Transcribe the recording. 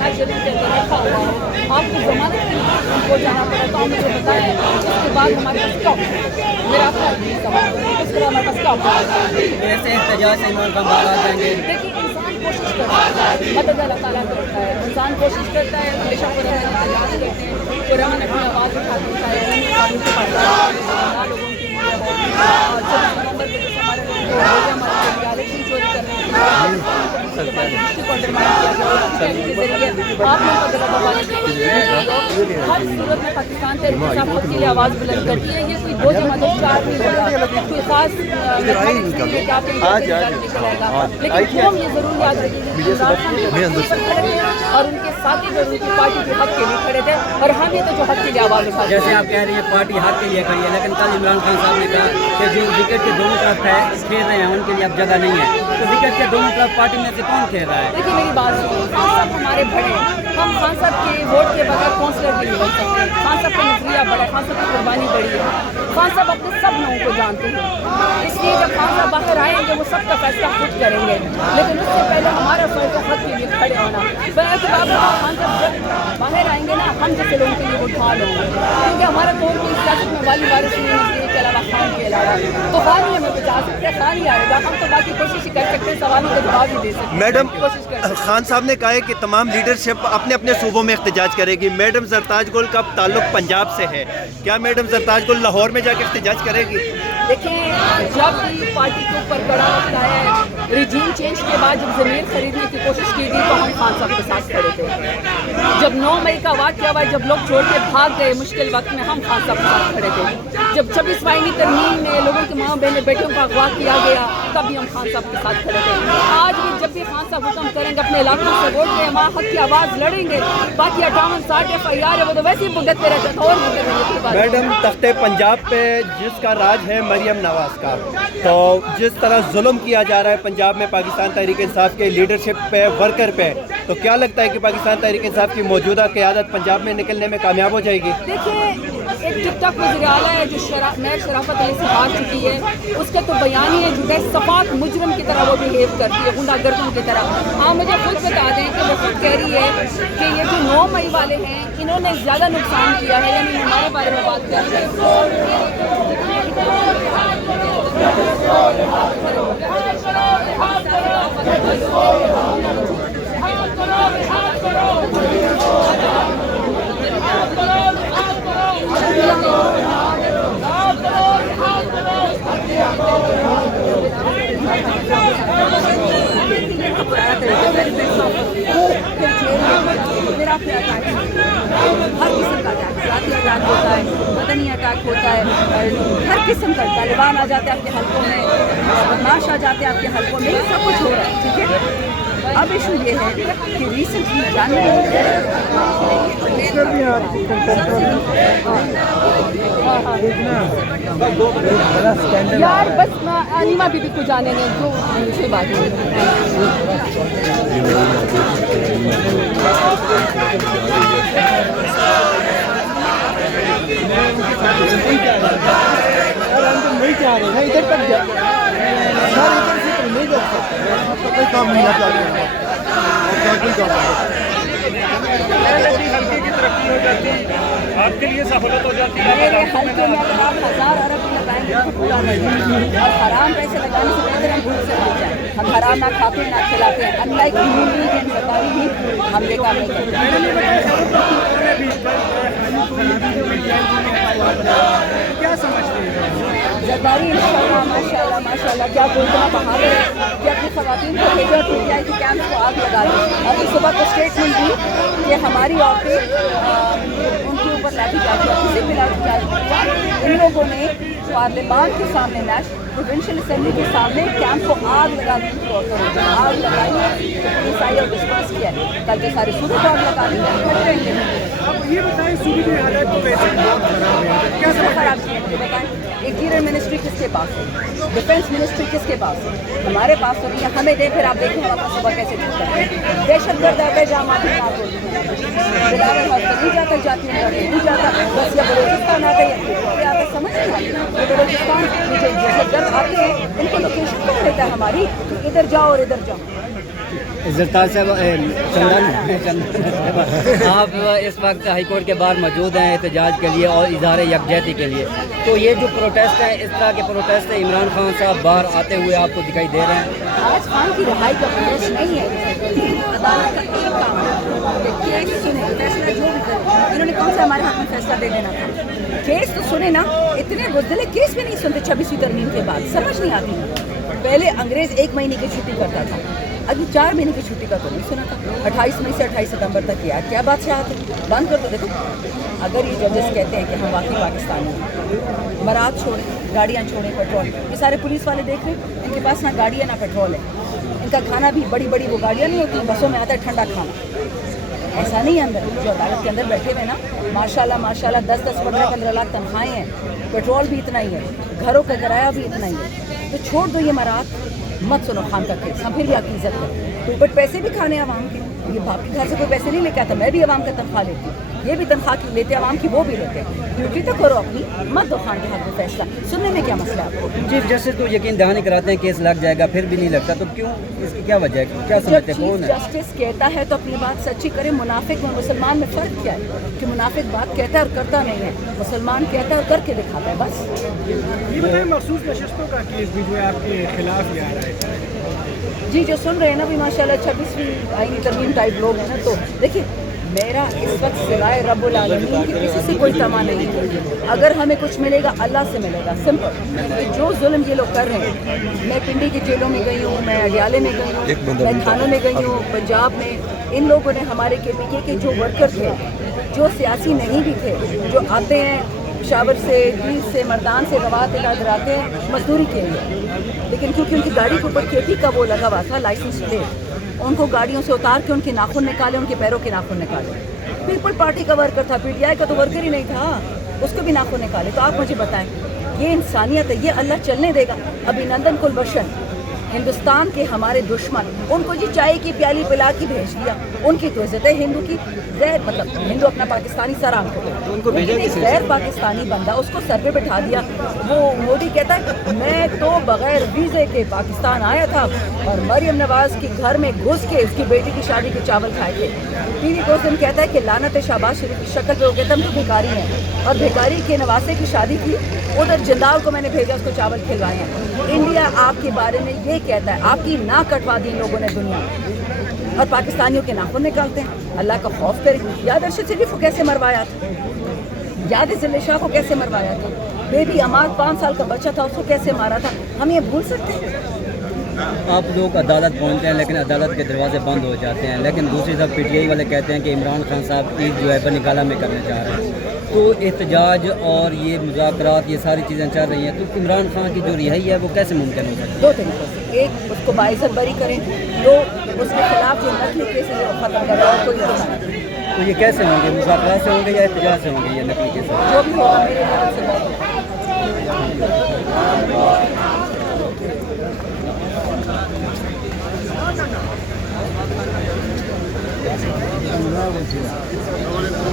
हर जगह के अंदर रखा हुआ है, आपको जमानत के लिए उनको जाना पड़ा, तो आप मुझे बताएं उसके बाद हमारे पास क्या ऑप्शन है? मेरा आपका सवाल है, उसके बाद हमारे पास क्या ऑप्शन है? ऐसे एहतजाज से इमरान खान बाहर आ जाएंगे। देखिए, इंसान कोशिश करता है, मदद अल्लाह ताला करता है, इंसान कोशिश करता है, हमेशा पुरअमन एहतजाज करते हैं, पुरअमन अपनी आवाज़ उठाते हैं, चाहे कानून के पास लोगों की और 24 नवंबर के जैसे हमारे लोगों को इलेक्शन चोरी करने के आप लोगों का हर सूरत में पाकिस्तान से खुद के लिए आवाज़ बुलंद करती है। ये कोई दो जमात चार नहीं होगा, कोई खास लेकिन हम ये ज़रूर याद रखेंगे और उनके साथी जो उनकी पार्टी के हक के लिए खड़े थे, और हम ये तो जो हक के लिए आवाज़ उठाते हैं। जैसे आप कह रही हैं पार्टी हक के लिए खड़ी है, लेकिन कल इमरान खान साहब ने कहा कि जो विकेट के दोनों तरफ है खेल रहे हैं उनके लिए अब जगह नहीं है, तो विकेट के दोनों तरफ पार्टी में से कौन खेल रहा है? देखिए, मेरी बात सुनिए, खान साहब हमारे बड़े, हम खान साहब के वोट के बगैर काउंसलर भी नहीं बन सकते। खान साहब का नजरिया बड़ा है, खान साहब की कुर्बानी बड़ी है, खान साहब अपने सब लोगों को जानते हैं, इसलिए जब खान साहब बाहर आएंगे वो सबका फैसला खुद करेंगे, लेकिन उससे पहले हमारा फर्ज है खुद के लिए खड़े होना। खान साहब जब बाहर आएंगे ना, हम जैसे लोगों के लिए वो ढाल होंगे, क्योंकि हमारा तो कोई सियासत में वाली वारिस नहीं है के अलावा, खान के अलावा तो खान ही हमें बचा सकते हैं, खान ही आएगा, हम तो बाकी कोशिश ही कर सकते हैं, सवालों के जवाब ही दे सकते हैं। मैडम, कोशिश कर खान साहब ने कहा है कि तमाम लीडरशिप अपने अपने सूबों में एहतजाज करेगी। मैडम जरताज गुल का ताल्लुक पंजाब से है, क्या मैडम जरताज गुल लाहौर में जाकर एहतजाज करेगी? देखिए, जब भी पार्टी के ऊपर बड़ा होता है, रिजीम चेंज के बाद जब ज़मीन खरीदने की कोशिश की थी तो हम खान साहब के साथ खड़े थे। जब 9 मई का वाक़या हुआ, जब लोग छोड़ के भाग गए मुश्किल वक्त में, हम खान साहब के साथ खड़े थे। जब 26 आईनी तरमीम में लोगों की माँ बहने बेटियों का अगवा किया गया, तब भी हम खान साहब के साथ खड़े थे। आज भी जब भी खान साहब हुक्म करेंगे अपने इलाकों से वोट के वहाँ हक की आवाज़ लड़ेंगे। बाकी 58-60 FIR है वो तो वैसे ही भुगतते रहते हैं, और मैडम, तख्ते पंजाब पे जिसका राज है मरियम नवाज का, तो जिस तरह जुल्म किया जा रहा है पंजाब में पाकिस्तान तहरीक इंसाफ के लीडरशिप पे, वर्कर पे, तो क्या लगता है कि पाकिस्तान तहरीक इंसाफ की मौजूदा क़यादत पंजाब में निकलने में कामयाब हो जाएगी? देखिए, एक टिक टॉक वज़ीर आला है जो नैब शराफत अली से हार चुकी है, उसके तो बयान ही है जो सपाक मुजरम की तरह वो बिहेव करती है, गुंडागर्दों की तरह। हाँ, मुझे खुद बता दें कि वो खुद कह रही है कि ये जो 9 मई वाले हैं इन्होंने ज़्यादा नुकसान किया है, यानी हमारे बारे में बात कर रहे हैं। हर किस्म का अटैक, ज़ाती अटैक होता है, मदनी अटैक होता है, हर किस्म का। तालिबान आ जाते हैं आपके हलकों में, बदमाश आ जाते हैं आपके हलकों में, सब कुछ हो रहा है, ठीक है। अब इशू ये है कि रिसेंटली जानवरी यार बस अनीमा बीबी को जाने दें, जो मुझे बात है। नहीं चाह रहे हैं इधर तक जाए, इधर से तो नहीं जा सकते, कोई काम नहीं आता है, हल्के की तरक्की हो जाती है, आपके लिए सहूलत हो जाती है। मेरे हल्के में अगर आप 1000 अरब लगाएंगे तो पूरा हो जाएगा, और हराम पैसे लगाने से बेहतर हम भूख से मर जाए। हम हराम ना खाते ना खिलाते हैं, अनलाइक सरकारी भी हम ये काम नहीं करते। क्या समझते हैं जरदारी इंशाअल्लाह माशाअल्लाह माशाअल्लाह, क्या बोलना बहादुर है कि अपनी ख़वातीन को भेजा PTI के कैंप को आग लगा दी। अभी सुबह को स्टेटमेंट दी कि हमारी औरतें उनके ऊपर लाठीचार्ज किया, किसी भी लाठीचार्ज किया। इन लोगों ने पार्लियामान के सामने, प्रोविंशियल असेंबली के सामने कैंप को आग लगा दी, आग लगाई, पुलिस आई और डिस्पर्स किया। कल के सारे सूबे को आग लगा दी। अब ये बताएं सूबे की हालत तो वैसे बहुत खराब है, क्या खराब चीज़ बताएं। इंटीरियर मिनिस्ट्री किसके पास है, डिफेंस मिनिस्ट्री किसके पास है, हमारे पास तो नहीं है। हमें दे, फिर आप देखें हम सुबह कैसे छूटते हैं। दहशतगर्द बेजामा भी ना बोलते हैं, बिलावल हॉस्पिटल तक जाती है, नहीं जाता, बस या बलोचिस्तान आ गई या आता, समझ नहीं आती। ये बलोचिस्तान दहशतगर्द आते हैं, इनको लोकेशन कौन देता है हमारी, इधर जाओ और इधर जाओ। इज़्ज़तदार साहब चंदन आप इस वक्त हाई कोर्ट के बाहर मौजूद हैं एहतजाज के लिए और इजहार यकजहती के लिए, तो ये जो प्रोटेस्ट है, इस तरह के प्रोटेस्ट है, इमरान खान साहब बाहर आते हुए आपको दिखाई दे रहे हैं? आज खान की रिहाई का प्रोटेस्ट नहीं है, अदालत का एक काम है कि केस सुने, फैसला जो भी करे। इन्होंने कौन सा हमारे हाथ में फैसला दे देना था? केस तो सुने ना, इतने बुज़दिल केस भी नहीं सुनते 26वीं तरमीम के बाद, समझ नहीं आती। पहले अंग्रेज़ 1 महीने की छुट्टी करता था, अभी 4 महीने की छुट्टी का तो नहीं सुना था। 28 मई से 28 सितंबर तक किया, क्या बादशाह है, बंद कर दो। देखो, अगर ये जजेस कहते हैं कि हम वाकई पाकिस्तानी हैं, मराद छोड़ें, गाड़ियाँ छोड़ें, पेट्रोल, ये सारे पुलिस वाले देख रहे हैं, इनके पास ना गाड़ी है ना पेट्रोल है। इनका खाना भी बड़ी बड़ी वो गाड़ियाँ नहीं होती, बसों में आता है ठंडा खाना, ऐसा नहीं है। अंदर जो अदालत के अंदर बैठे हुए ना, माशाल्लाह माशाल्लाह 10-10, 15-15 लाख तनख्वाहें हैं, पेट्रोल भी इतना ही है, घरों का किराया भी इतना ही है। तो छोड़ दो ये मराद, मत सुनो खान का केस, हम फिर भी आपकी इज्जत करें। तो बट पैसे भी खाने आवाम के, ये बाप के घर से कोई पैसे नहीं लेके आता, मैं भी आवाम का तनख्वाह लेती हूँ, ये भी तनख्वाह की लेते आवाम की, वो भी लेते। ड्यूटी तो करो अपनी, मत दो खान के हाथ में फैसला। सुनने में क्या मसला है आपको? चीफ जस्टिस तो यकीन दहानी कराते हैं केस लग जाएगा, फिर भी नहीं लगता, तो क्यों, इसकी क्या वजह है, क्या समझते हैं, कौन है? जस्टिस कहता है तो अपनी बात सच्ची करे। मुनाफिक और मुसलमान में फ़र्क क्या है? कि मुनाफिक बात कहता है और करता नहीं है, मुसलमान कहता है और करके दिखाता है, बस। ये बताइए, मखसूस नशस्तों का केस भी जो है आपके खिलाफ ही आ रहा है। जी, जो सुन रहे हैं ना भी माशाल्लाह 26वीं आईनी तरमीम टाइप लोग हैं ना, तो देखिए मेरा इस वक्त सिवाय रब्बुल आलमीन की किसी से कोई तमा नहीं है। अगर हमें कुछ मिलेगा अल्लाह से मिलेगा, सिंपल। जो जुल्म ये लोग कर रहे हैं, मैं पिंडी की जेलों में गई हूँ, मैं अडियाले में गई हूँ, मैं थानों में गई हूँ, पंजाब में। इन लोगों ने हमारे KPK के जो वर्कर थे, जो सियासी नहीं भी थे, जो आते हैं शावर से, दीव से, मर्दान से, रवात आते हैं मजदूरी के लिए, लेकिन क्योंकि उनकी गाड़ी के ऊपर खेती का वो लगा हुआ था लाइसेंस प्लेट, उनको गाड़ियों से उतार के उनके नाखून निकाले, उनके पैरों के नाखून निकाले। पीपल पार्टी का वर्कर था, PTI का तो वर्कर ही नहीं था, उसको भी नाखून निकाले। तो आप मुझे बताएं, ये इंसानियत है? ये अल्लाह चलने देगा? अभिनंदन कुलभूषण, हिंदुस्तान के हमारे दुश्मन, उनको जी चाय की प्याली पिला के भेज दिया, उनकी तो इज्जत है हिंदू की। गैर मतलब हिंदू अपना पाकिस्तानी सर आम को, उनको गैर पाकिस्तानी बंदा उसको सर पे बैठा दिया। वो मोदी कहता है मैं तो बगैर वीज़े के पाकिस्तान आया था और मरियम नवाज के घर में घुस के उसकी बेटी की शादी के चावल खाए थे। TV को दिन कहता है कि लानत शहबाज शरीफ की शक्ल पे वो कहता हम तो भिखारी हैं, और भिखारी के नवासे की शादी की, उधर जिंदाल को मैंने भेजा, उसको चावल खिलवाए हैं। इंडिया आपके बारे में ये कहता है, आपकी नाक कटवा दी लोगों ने दुनिया में, और पाकिस्तानियों के नाखून निकालते हैं। अल्लाह का खौफ करें। याद अरशद शरीफ को कैसे मरवाया था? याद जिले शाह को कैसे मरवाया था? बेबी अमार 5 साल का बच्चा था, उसको कैसे मारा था? हम ये भूल सकते हैं? आप लोग अदालत पहुंचते हैं लेकिन अदालत के दरवाजे बंद हो जाते हैं, लेकिन दूसरी तरफ PTI वाले कहते हैं कि इमरान खान साहब ईद जो है बनिकाला में करने जा रहे हैं। तो एहतजाज और ये मुज़ाकरात, ये सारी चीज़ें चल रही हैं, तो इमरान खान की जो रिहाई है वो कैसे मुमकिन हो सकती है? 2 तरीक़ों से, एक उसको बाइज़्ज़त बरी करें, 2 उसके खिलाफ जो नकली केस है वो ख़त्म करें, और कोई नहीं। तो ये कैसे होंगे, मुज़ाकरात से होंगे या एहतजाज से होंगे ये नकली केस? जो भी होगा मेरे लेवल से बहुत Gracias.